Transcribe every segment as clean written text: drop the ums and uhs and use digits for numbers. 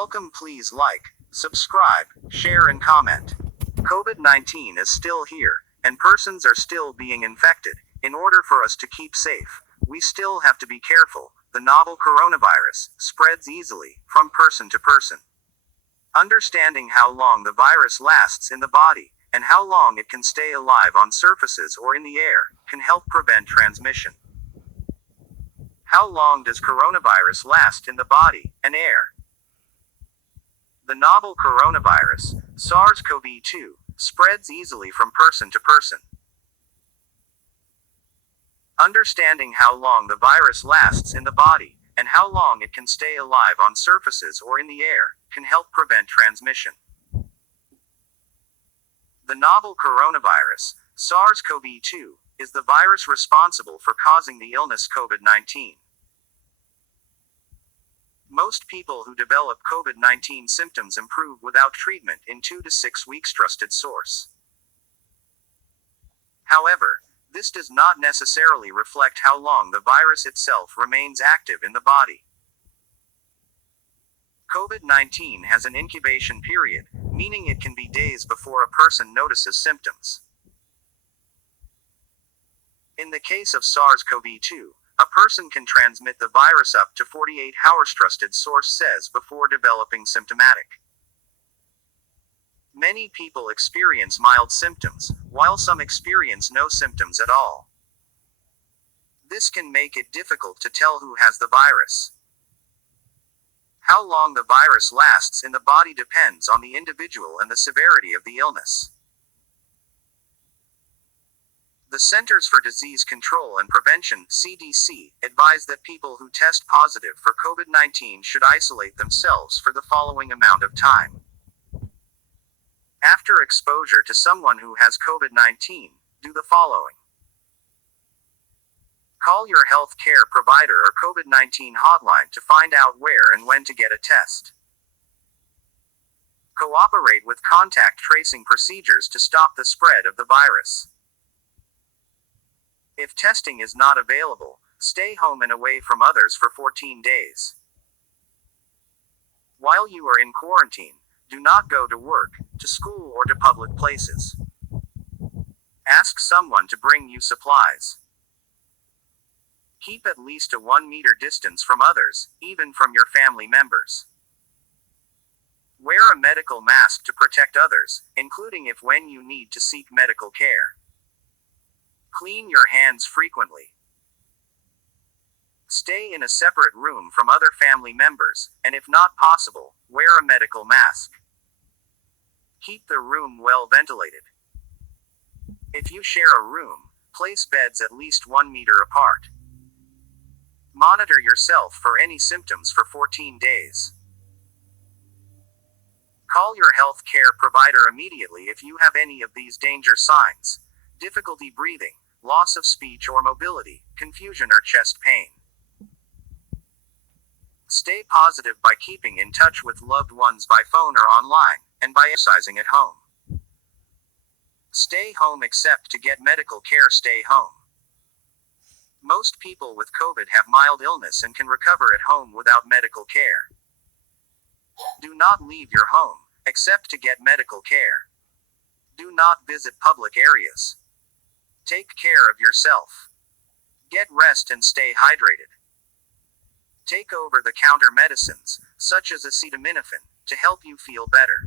Welcome, please like, subscribe, share, and comment. COVID-19 is still here, and persons are still being infected. In order for us to keep safe, we still have to be careful. The novel coronavirus spreads easily from person to person. Understanding how long the virus lasts in the body, and how long it can stay alive on surfaces or in the air, can help prevent transmission. How long does coronavirus last in the body and air? The novel coronavirus, SARS-CoV-2, spreads easily from person to person. Understanding how long the virus lasts in the body, and how long it can stay alive on surfaces or in the air, can help prevent transmission. The novel coronavirus, SARS-CoV-2, is the virus responsible for causing the illness COVID-19. Most people who develop COVID-19 symptoms improve without treatment in 2 to 6 weeks. Trusted source. However, this does not necessarily reflect how long the virus itself remains active in the body. COVID-19 has an incubation period, meaning it can be days before a person notices symptoms. In the case of SARS-CoV-2, a person can transmit the virus up to 48 hours, trusted source says, before developing symptomatic. Many people experience mild symptoms, while some experience no symptoms at all. This can make it difficult to tell who has the virus. How long the virus lasts in the body depends on the individual and the severity of the illness. The Centers for Disease Control and Prevention, CDC, advise that people who test positive for COVID-19 should isolate themselves for the following amount of time. After exposure to someone who has COVID-19, do the following. Call your health care provider or COVID-19 hotline to find out where and when to get a test. Cooperate with contact tracing procedures to stop the spread of the virus. If testing is not available, stay home and away from others for 14 days. While you are in quarantine, do not go to work, to school, or to public places. Ask someone to bring you supplies. Keep at least a 1-meter distance from others, even from your family members. Wear a medical mask to protect others, including if when you need to seek medical care. Clean your hands frequently. Stay in a separate room from other family members, and if not possible, wear a medical mask. Keep the room well ventilated. If you share a room, place beds at least 1 meter apart. Monitor yourself for any symptoms for 14 days. Call your health care provider immediately if you have any of these danger signs: difficulty breathing, loss of speech or mobility, confusion or chest pain. Stay positive by keeping in touch with loved ones by phone or online, and by exercising at home. Stay home except to get medical care. Stay home. Most people with COVID have mild illness and can recover at home without medical care. Do not leave your home, except to get medical care. Do not visit public areas. Take care of yourself. Get rest and stay hydrated. Take over-the-counter medicines, such as acetaminophen, to help you feel better.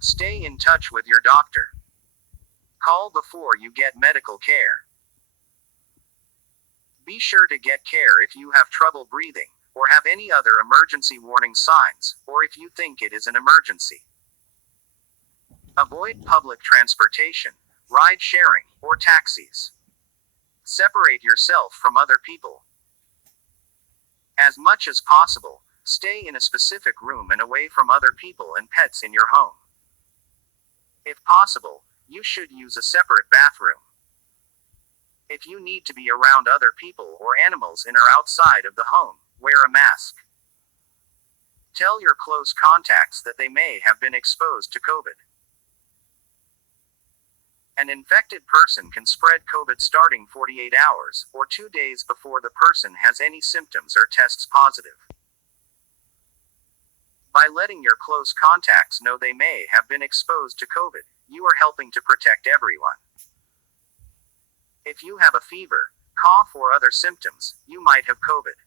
Stay in touch with your doctor. Call before you get medical care. Be sure to get care if you have trouble breathing, or have any other emergency warning signs, or if you think it is an emergency. Avoid public transportation, ride sharing, or taxis. Separate yourself from other people. As much as possible, stay in a specific room and away from other people and pets in your home. If possible, you should use a separate bathroom. If you need to be around other people or animals in or outside of the home, wear a mask. Tell your close contacts that they may have been exposed to COVID. An infected person can spread COVID starting 48 hours, or 2 days before the person has any symptoms or tests positive. By letting your close contacts know they may have been exposed to COVID, you are helping to protect everyone. If you have a fever, cough, or other symptoms, you might have COVID.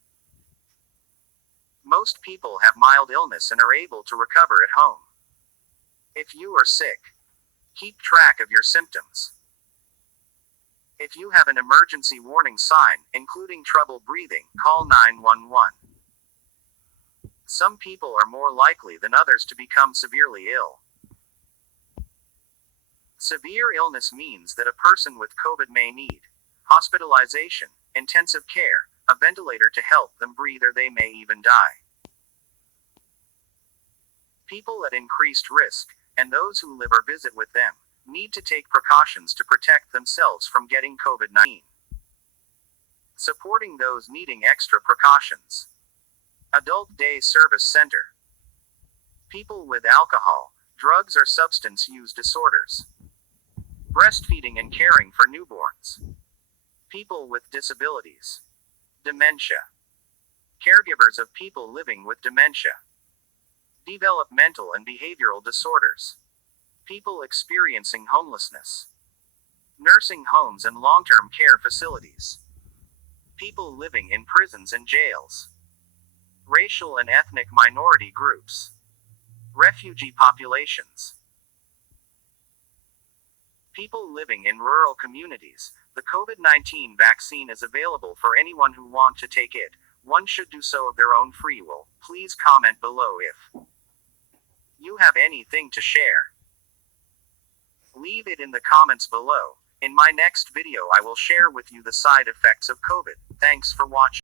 Most people have mild illness and are able to recover at home. If you are sick, keep track of your symptoms. If you have an emergency warning sign, including trouble breathing, call 911. Some people are more likely than others to become severely ill. Severe illness means that a person with COVID may need hospitalization, intensive care, a ventilator to help them breathe, or they may even die. People at increased risk, and those who live or visit with them, need to take precautions to protect themselves from getting COVID-19. Supporting those needing extra precautions. Adult Day Service Center. People with alcohol, drugs, or substance use disorders. Breastfeeding and caring for newborns. People with disabilities. Dementia. Caregivers of people living with dementia. Developmental and behavioral disorders. People experiencing homelessness. Nursing homes and long-term care facilities. People living in prisons and jails. Racial and ethnic minority groups. Refugee populations. People living in rural communities. The COVID-19 vaccine is available for anyone who wants to take it. One should do so of their own free will. Please comment below if you have anything to share. Leave it in the comments below. In my next video I will share with you the side effects of COVID. Thanks for watching.